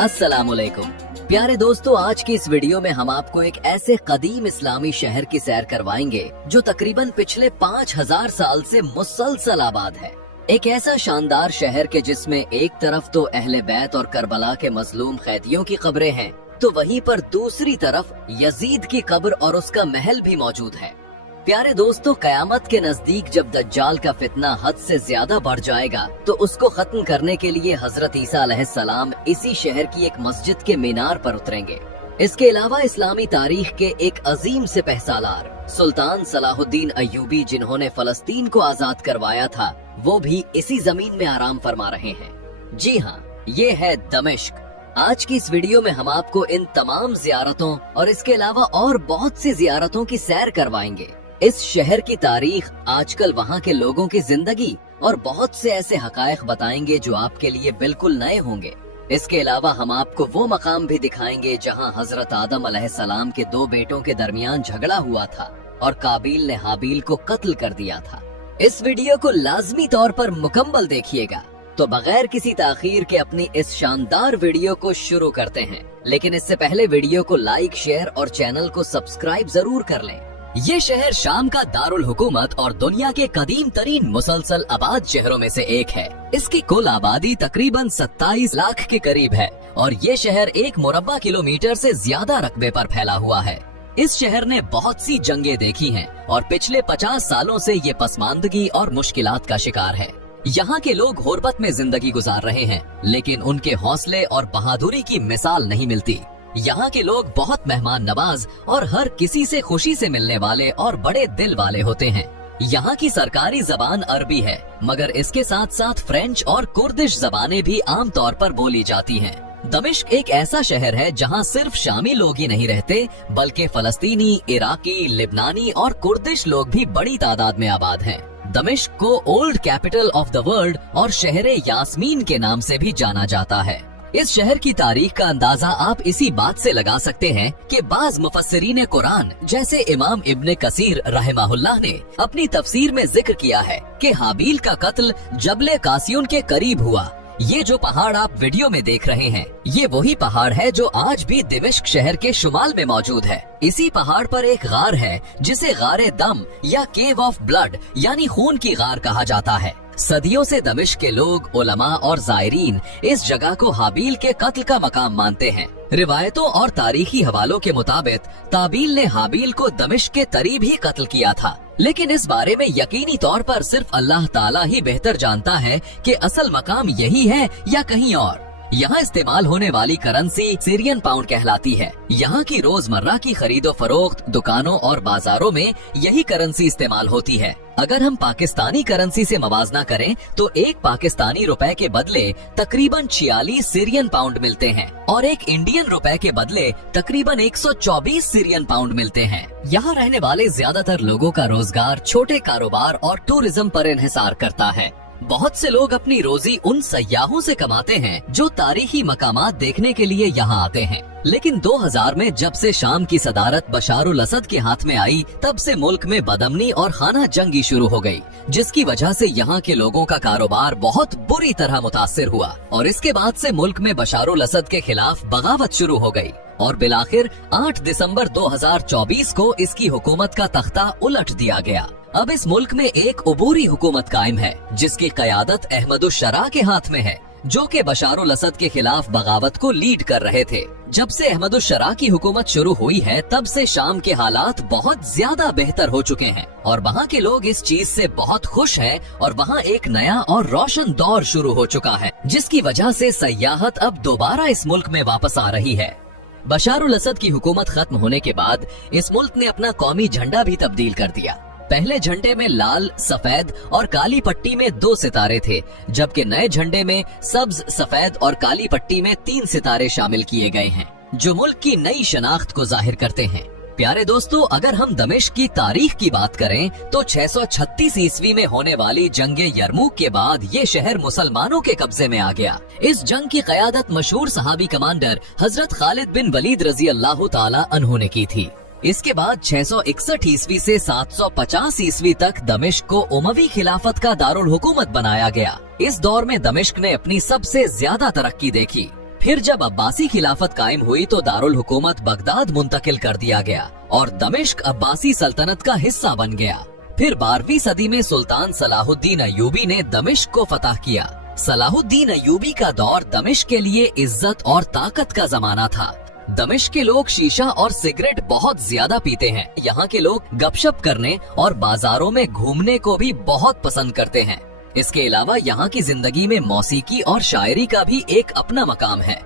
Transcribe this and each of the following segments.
अस्सलामुअलैकुम प्यारे दोस्तों, आज की इस वीडियो में हम आपको एक ऐसे कदीम इस्लामी शहर की सैर करवाएंगे जो तकरीबन पिछले 5000 साल से मुसलसल आबाद है। एक ऐसा शानदार शहर के जिसमें एक तरफ तो अहले बैत और करबला के मजलूम कैदियों की कब्रें हैं, तो वहीं पर दूसरी तरफ यजीद की कब्र और उसका महल भी मौजूद है। प्यारे दोस्तों, कयामत के नजदीक जब दज्जाल का फितना हद से ज्यादा बढ़ जाएगा तो उसको खत्म करने के लिए हजरत ईसा अलैहिस्सलाम इसी शहर की एक मस्जिद के मीनार पर उतरेंगे। इसके अलावा इस्लामी तारीख के एक अजीम सिपह सालार सुल्तान सलाहुद्दीन अय्यूबी, जिन्होंने फलस्तीन को आजाद करवाया था, वो भी इसी जमीन में आराम फरमा रहे हैं। जी हाँ, ये है दमिश्क। आज की इस वीडियो में हम आपको इन तमाम जियारतों और इसके अलावा और बहुत सी जियारतों की सैर करवाएंगे। इस शहर की तारीख, आजकल वहाँ के लोगों की जिंदगी और बहुत से ऐसे हकायक बताएंगे जो आपके लिए बिल्कुल नए होंगे। इसके अलावा हम आपको वो मकाम भी दिखाएंगे जहाँ हजरत आदम अलैहिस्सलाम के दो बेटों के दरमियान झगड़ा हुआ था और काबिल ने हाबिल को कत्ल कर दिया था। इस वीडियो को लाजमी तौर पर मुकम्मल देखिएगा। तो बगैर किसी ताखीर के अपनी इस शानदार वीडियो को शुरू करते हैं, लेकिन इससे पहले वीडियो को लाइक, शेयर और चैनल को सब्सक्राइब जरूर कर लें। ये शहर शाम का दारुल हुकूमत और दुनिया के कदीम तरीन मुसलसल आबाद शहरों में से एक है। इसकी कुल आबादी तकरीबन 27 लाख के करीब है और ये शहर 1 मुरब्बा किलोमीटर से ज्यादा रकबे पर फैला हुआ है। इस शहर ने बहुत सी जंगें देखी हैं और पिछले 50 सालों से ये पसमानदगी और मुश्किलात का शिकार है। यहाँ के लोग गुर्बत में जिंदगी गुजार रहे हैं, लेकिन उनके हौसले और बहादुरी की मिसाल नहीं मिलती। यहाँ के लोग बहुत मेहमान नवाज और हर किसी से खुशी से मिलने वाले और बड़े दिल वाले होते हैं। यहाँ की सरकारी जबान अरबी है, मगर इसके साथ साथ फ्रेंच और कुर्दिश जबानें भी आम तौर पर बोली जाती हैं। दमिश्क एक ऐसा शहर है जहाँ सिर्फ शामी लोग ही नहीं रहते, बल्कि फलस्तीनी, इराकी, लिबनानी और कुर्दिश लोग भी बड़ी तादाद में आबाद हैं। दमिश्क को old capital of the world और शहरे यास्मीन के नाम से भी जाना जाता है। इस शहर की तारीख का अंदाजा आप इसी बात से लगा सकते हैं कि बाज मुफस्सिरीन कुरान जैसे इमाम इब्ने कसीर रहमहुल्लाह ने अपनी तफसीर में जिक्र किया है कि हाबील का कत्ल जबले कासियुन के करीब हुआ। ये जो पहाड़ आप वीडियो में देख रहे हैं, ये वही पहाड़ है जो आज भी दमिश्क शहर के शुमाल में मौजूद है। इसी पहाड़ पर एक गार है जिसे गारे दम या केव ऑफ ब्लड यानी खून की गार कहा जाता है। सदियों से दमिश्क के लोग, उलमा और जायरीन इस जगह को हाबील के कत्ल का मकाम मानते हैं। रिवायतों और तारीखी हवालों के मुताबिक काबिल ने हाबील को दमिश्क के करीब ही कत्ल किया था, लेकिन इस बारे में यकीनी तौर पर सिर्फ अल्लाह ताला ही बेहतर जानता है कि असल मकाम यही है या कहीं और। यहाँ इस्तेमाल होने वाली करेंसी सीरियन पाउंड कहलाती है। यहाँ की रोजमर्रा की खरीदो फरोख्त, दुकानों और बाजारों में यही करेंसी इस्तेमाल होती है। अगर हम पाकिस्तानी करेंसी से मवाजना करें तो एक पाकिस्तानी रुपए के बदले तकरीबन 46 सीरियन पाउंड मिलते हैं और एक इंडियन रुपए के बदले तकरीबन 124 सीरियन पाउंड मिलते हैं। यहाँ रहने वाले ज्यादातर लोगों का रोजगार छोटे कारोबार और टूरिज्म पर इन्हिसार करता है। बहुत से लोग अपनी रोजी उन सयाहों से कमाते हैं जो तारीखी मकामात देखने के लिए यहाँ आते हैं। लेकिन 2000 में जब से शाम की सदारत बशारुल असद के हाथ में आई, तब से मुल्क में बदअमनी और खाना जंगी शुरू हो गई, जिसकी वजह से यहाँ के लोगों का कारोबार बहुत बुरी तरह मुतासिर हुआ और इसके बाद से मुल्क में बशारुल असद के खिलाफ बगावत शुरू हो गई और बिलाखिर 8 दिसंबर 2024 को इसकी हुकूमत का तख्ता उलट दिया गया। अब इस मुल्क में एक उबूरी हुकूमत कायम है जिसकी क़यादत अहमदुश शरा के हाथ में है, जो कि बशारुल असद के खिलाफ बगावत को लीड कर रहे थे। जब से अहमदुश शरा की हुकूमत शुरू हुई है, तब से शाम के हालात बहुत ज्यादा बेहतर हो चुके हैं और वहाँ के लोग इस चीज से बहुत खुश हैं और वहाँ एक नया और रोशन दौर शुरू हो चुका है, जिसकी वजह से सयाहत अब दोबारा इस मुल्क में वापस आ रही है। बशारुल असद की हुकूमत खत्म होने के बाद इस मुल्क ने अपना कौमी झंडा भी तब्दील कर दिया। पहले झंडे में लाल, सफेद और काली पट्टी में 2 सितारे थे, जबकि नए झंडे में सब्ज, सफेद और काली पट्टी में 3 सितारे शामिल किए गए हैं, जो मुल्क की नई शनाख्त को जाहिर करते हैं। प्यारे दोस्तों, अगर हम दमिश्क की तारीख की बात करें तो 636 ईस्वी में होने वाली जंगे यरमुक के बाद ये शहर मुसलमानों के कब्जे में आ गया। इस जंग की क़यादत मशहूर सहाबी कमांडर हजरत खालिद बिन वलीद रजी अल्लाह ताला अन्हु ने की थी। इसके बाद 661 ईस्वी से 750 ईस्वी तक दमिश्क को उमवी खिलाफत का दारुल हुकूमत बनाया गया। इस दौर में दमिश्क ने अपनी सबसे ज्यादा तरक्की देखी। फिर जब अब्बासी खिलाफत कायम हुई तो दारुल हुकूमत बगदाद मुंतकिल कर दिया गया और दमिश्क अब्बासी सल्तनत का हिस्सा बन गया। फिर 12वीं सदी में सुल्तान सलाहुद्दीन अय्यूबी ने दमिश्क को फतह किया। सलाहुद्दीन अय्यूबी का दौर दमिश्क के लिए इज्जत और ताकत का जमाना था। दमिश्क के लोग शीशा और सिगरेट बहुत ज्यादा पीते हैं। यहाँ के लोग गपशप करने और बाजारों में घूमने को भी बहुत पसंद करते हैं। इसके अलावा यहाँ की जिंदगी में मौसीकी और शायरी का भी एक अपना मकाम है।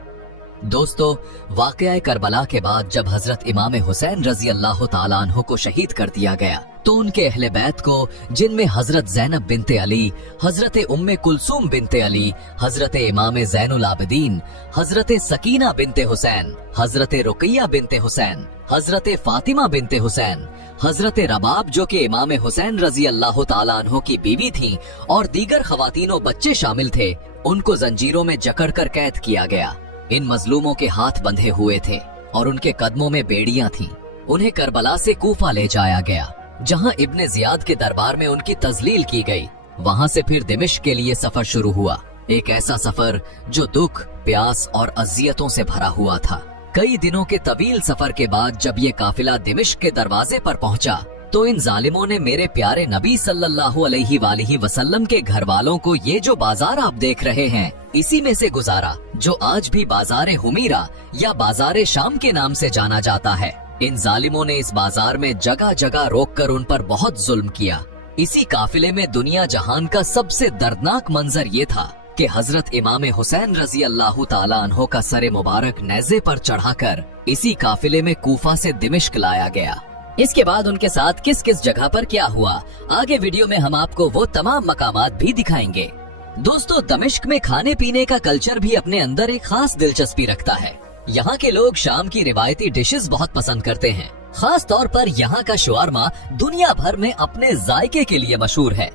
दोस्तों, वाक़या करबला के बाद जब हजरत इमाम हुसैन रजी अल्लाह ताला अन्हु को शहीद कर दिया गया तो उनके अहले बैत को, जिनमें हजरत ज़ैनब बिनते अली, हजरत उम्मे कुलसूम बिनते अली, हजरत इमाम ज़ैनुल आबिदीन, हजरत सकीना बिनते हुसैन, हजरत रुकैया बिनते हुसैन, हजरत फातिमा बिनते हुसैन, हजरत रबाब जो कि इमाम हुसैन रजी अल्लाह ताला अन्हु की बीवी थीं, और दीगर खवातीनो बच्चे शामिल थे, उनको जंजीरों में जकड़ कर कैद किया गया। इन मजलूमों के हाथ बंधे हुए थे और उनके कदमों में बेड़ियां थीं। उन्हें करबला से कूफा ले जाया गया, जहां इब्ने जियाद के दरबार में उनकी तजलील की गई। वहां से फिर दिमिश्क के लिए सफर शुरू हुआ, एक ऐसा सफर जो दुख, प्यास और अजियतों से भरा हुआ था। कई दिनों के तवील सफर के बाद जब ये काफिला दिमिश्क के दरवाजे पर पहुंचा तो इन जालिमों ने मेरे प्यारे नबी सल्लल्लाहु अलैहि वसल्लम के घर वालों को ये जो बाजार आप देख रहे हैं इसी में से गुजारा, जो आज भी बाजारे हुमीरा या बाजारे शाम के नाम से जाना जाता है। इन जालिमों ने इस बाजार में जगह जगह रोककर उन पर बहुत जुल्म किया। इसी काफिले में दुनिया जहान का सबसे दर्दनाक मंजर ये था कि हजरत इमाम हुसैन रजी अल्लाह ताला अन्हो का सरे मुबारक नेज़े पर चढ़ाकर इसी काफिले में कूफा से दिमिश्क लाया गया। इसके बाद उनके साथ किस किस जगह पर क्या हुआ, आगे वीडियो में हम आपको वो तमाम मकामात भी दिखाएंगे। दोस्तों, दमिश्क में खाने पीने का कल्चर भी अपने अंदर एक खास दिलचस्पी रखता है। यहाँ के लोग शाम की रिवायती डिशेस बहुत पसंद करते हैं। खास तौर पर यहाँ का शवारमा दुनिया भर में अपने जायके के लिए मशहूर है।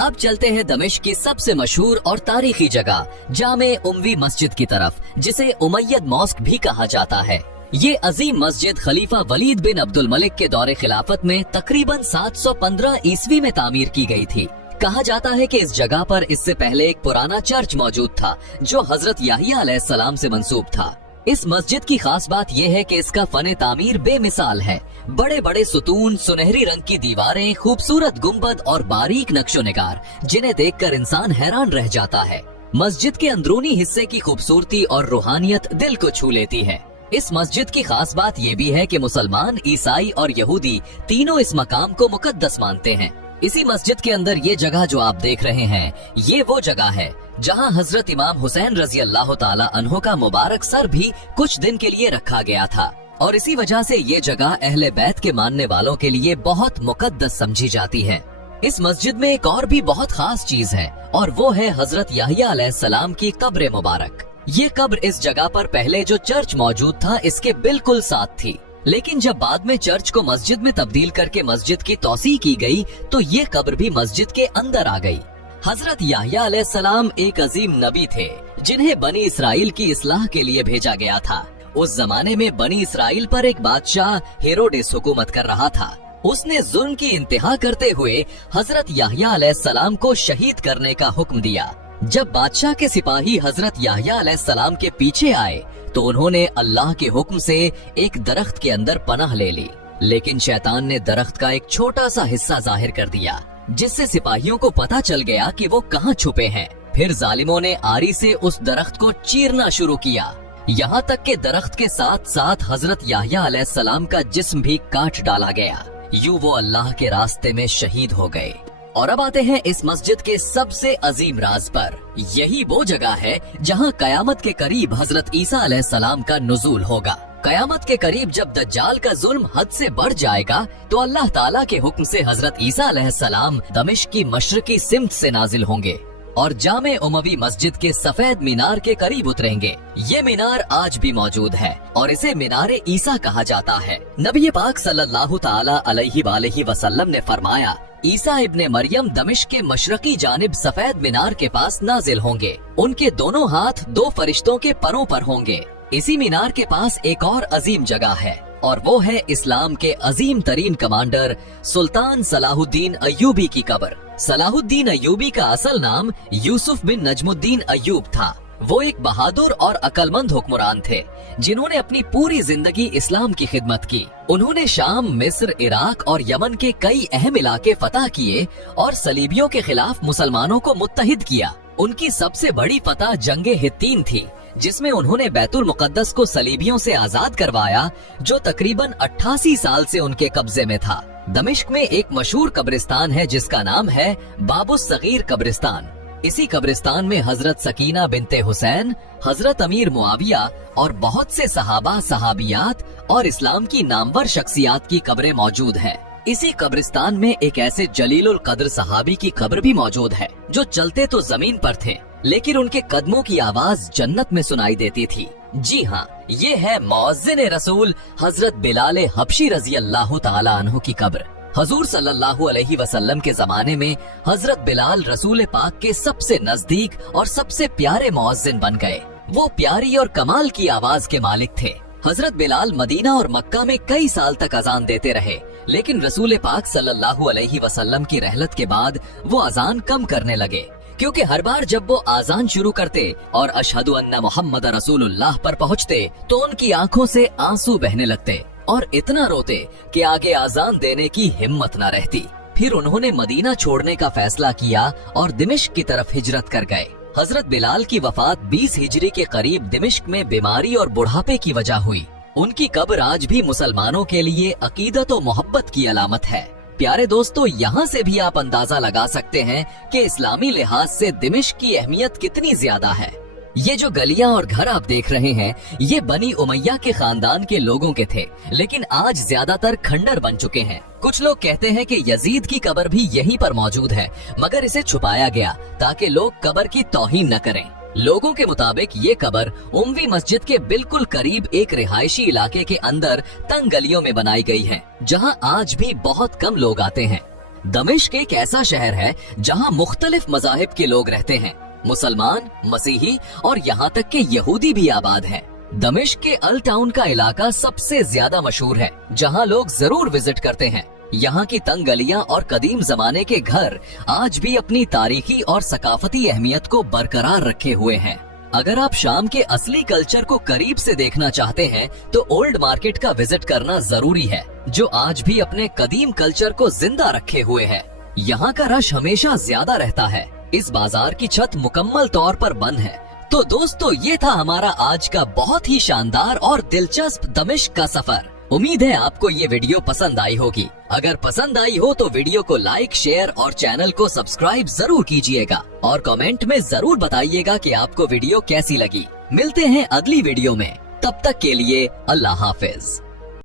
अब चलते हैं दमिश्क की सबसे मशहूर और तारीखी जगह जामे उमवी मस्जिद की तरफ, जिसे उमैयद मॉस्क भी कहा जाता है। ये अजीम मस्जिद खलीफा वलीद बिन अब्दुल मलिक के दौरे खिलाफत में तकरीबन 715 ईस्वी में तामीर की गई थी। कहा जाता है कि इस जगह पर इससे पहले एक पुराना चर्च मौजूद था जो हजरत याहिया अलैहिस्सलाम से मंसूब था। इस मस्जिद की खास बात यह है कि इसका फने तामीर बेमिसाल है। बड़े बड़े सुतून, सुनहरी रंग की दीवारें, खूबसूरत गुंबद और बारीक नक्शो निगार, जिन्हें देखकर इंसान हैरान रह जाता है। मस्जिद के अंदरूनी हिस्से की खूबसूरती और रूहानियत दिल को छू लेती है। इस मस्जिद की खास बात ये भी है कि मुसलमान, ईसाई और यहूदी तीनों इस मकाम को मुकद्दस मानते हैं। इसी मस्जिद के अंदर ये जगह जो आप देख रहे हैं, ये वो जगह है जहां हजरत इमाम हुसैन रजी अल्लाह ताला अन्हो का मुबारक सर भी कुछ दिन के लिए रखा गया था, और इसी वजह से ये जगह अहले बैत के मानने वालों के लिए बहुत मुकद्दस समझी जाती है। इस मस्जिद में एक और भी बहुत खास चीज है, और वो है हजरत याहिया अलैहिस्सलाम की कब्र मुबारक। ये कब्र इस जगह पर पहले जो चर्च मौजूद था इसके बिल्कुल साथ थी, लेकिन जब बाद में चर्च को मस्जिद में तब्दील करके मस्जिद की तौसी की गई तो ये कब्र भी मस्जिद के अंदर आ गई। हजरत याहिया अलैहिस्सलाम एक अजीम नबी थे जिन्हें बनी इसराइल की इस्लाह के लिए भेजा गया था। उस जमाने में बनी इसराइल पर एक बादशाह हेरोडेस हुकूमत कर रहा था। उसने जुल्म की इंतहा करते हुए हजरत याहिया अलैहिस्सलाम को शहीद करने का हुक्म दिया। जब बादशाह के सिपाही हजरत याहिया अलैहिस्सलाम के पीछे आए तो उन्होंने अल्लाह के हुक्म से एक दरख्त के अंदर पनाह ले ली, लेकिन शैतान ने दरख्त का एक छोटा सा हिस्सा जाहिर कर दिया, जिससे सिपाहियों को पता चल गया कि वो कहाँ छुपे हैं। फिर जालिमों ने आरी से उस दरख्त को चीरना शुरू किया, यहाँ तक कि दरख्त के साथ साथ हजरत याहिया अलैहिस्सलाम का जिस्म भी काट डाला गया। यूं वो अल्लाह के रास्ते में शहीद हो गए। और अब आते हैं इस मस्जिद के सबसे अजीम राज पर। यही वो जगह है जहां कयामत के करीब हजरत ईसा अलैहिस्सलाम का नुज़ूल होगा। कयामत के करीब जब दज्जाल का जुल्म हद से बढ़ जाएगा तो अल्लाह ताला के हुक्म से हजरत ईसा अलैहिस्सलाम दमिश्क की मशरकी सिमत से नाजिल होंगे और जामे उमवी मस्जिद के सफेद मीनार के करीब उतरेंगे। ये मीनार आज भी मौजूद है और इसे मीनारे ईसा कहा जाता है। नबी पाक सल्लल्लाहु ताला अलैहि वसल्लम ने फरमाया, ईसा इब्ने मरियम दमिश्क के मशरकी जानिब सफेद मीनार के पास नाजिल होंगे। उनके दोनों हाथ दो फरिश्तों के परों पर होंगे। इसी मीनार के पास एक और अजीम जगह है और वो है इस्लाम के अजीम तरीन कमांडर सुल्तान सलाहुद्दीन अय्यूबी की कब्र। सलाहुद्दीन अय्यूबी का असल नाम यूसुफ बिन नजमुद्दीन अय्यूब था। वो एक बहादुर और अक्लमंद हुक्मरान थे जिन्होंने अपनी पूरी जिंदगी इस्लाम की खिदमत की। उन्होंने शाम, मिस्र, इराक और यमन के कई अहम इलाके फतह किए और सलीबियों के खिलाफ मुसलमानों को मुत्तहिद किया। उनकी सबसे बड़ी फतह जंगे हित्तीन थी, जिसमें उन्होंने बैतुल मुकद्दस को सलीबियों से आजाद करवाया, जो तकरीबन 88 साल से उनके कब्जे में था। दमिश्क में एक मशहूर कब्रिस्तान है जिसका नाम है बाबुस सगीर कब्रिस्तान। इसी कब्रिस्तान में हजरत सकीना बिनते हुसैन, हजरत अमीर मुआविया और बहुत से सहाबा, सहाबियात और इस्लाम की नामवर शख्सियात की कब्रें मौजूद हैं। इसी कब्रिस्तान में एक ऐसे जलीलुल कद्र सहाबी की कब्र भी मौजूद है जो चलते तो जमीन पर थे, लेकिन उनके कदमों की आवाज जन्नत में सुनाई देती थी। जी हाँ, ये है मुअज्जिन रसूल हजरत बिलाल हबशी रजी अल्लाह तआला अन्हु की कब्र। हजूर सल्लल्लाहु अलैहि वसल्लम के जमाने में हजरत बिलाल रसूल पाक के सबसे नजदीक और सबसे प्यारे मुअज्जिन बन गए। वो प्यारी और कमाल की आवाज के मालिक थे। हजरत बिलाल मदीना और मक्का में कई साल तक अजान देते रहे, लेकिन रसूल पाक सल्लल्लाहु अलैहि वसल्लम की रहलत के बाद वो अजान कम करने लगे, क्योंकि हर बार जब वो आजान शुरू करते और अशहदु अन्ना मुहम्मद रसूलुल्लाह पर पहुँचते तो उनकी आंखों से आंसू बहने लगते और इतना रोते कि आगे आजान देने की हिम्मत न रहती। फिर उन्होंने मदीना छोड़ने का फैसला किया और दिमिश्क की तरफ हिजरत कर गए। हजरत बिलाल की वफात 20 हिजरी के करीब दिमिश्क में बीमारी और बुढ़ापे की वजह हुई। उनकी कब्र आज भी मुसलमानों के लिए अकीदत और मोहब्बत की अलामत है। प्यारे दोस्तों, यहाँ से भी आप अंदाजा लगा सकते हैं कि इस्लामी लिहाज से दिमिश्क की अहमियत कितनी ज्यादा है। ये जो गलियां और घर आप देख रहे हैं, ये बनी उमैया के खानदान के लोगों के थे, लेकिन आज ज्यादातर खंडर बन चुके हैं। कुछ लोग कहते हैं कि यजीद की कब्र भी यहीं पर मौजूद है, मगर इसे छुपाया गया ताकि लोग कब्र की तौहीन न करें। लोगों के मुताबिक ये कब्र उम्वी मस्जिद के बिल्कुल करीब एक रिहायशी इलाके के अंदर तंग गलियों में बनाई गई है, जहां आज भी बहुत कम लोग आते हैं। दमिश्क एक ऐसा शहर है जहां मुख्तलिफ मजाहिब के लोग रहते हैं। मुसलमान, मसीही और यहाँ तक के यहूदी भी आबाद हैं। दमिश्क के अल टाउन का इलाका सबसे ज्यादा मशहूर है, जहाँ लोग जरूर विजिट करते हैं। यहाँ की तंग गलियाँ और कदीम जमाने के घर आज भी अपनी तारीखी और सकाफती अहमियत को बरकरार रखे हुए हैं। अगर आप शाम के असली कल्चर को करीब से देखना चाहते हैं तो ओल्ड मार्केट का विजिट करना जरूरी है, जो आज भी अपने कदीम कल्चर को जिंदा रखे हुए है। यहाँ का रश हमेशा ज्यादा रहता है। इस बाजार की छत मुकम्मल तौर पर बंद है। तो दोस्तों, ये था हमारा आज का बहुत ही शानदार और दिलचस्प दमिश्क का सफर। उम्मीद है आपको ये वीडियो पसंद आई होगी। अगर पसंद आई हो तो वीडियो को लाइक, शेयर और चैनल को सब्सक्राइब जरूर कीजिएगा और कमेंट में जरूर बताइएगा कि आपको वीडियो कैसी लगी। मिलते हैं अगली वीडियो में, तब तक के लिए अल्लाह हाफिज।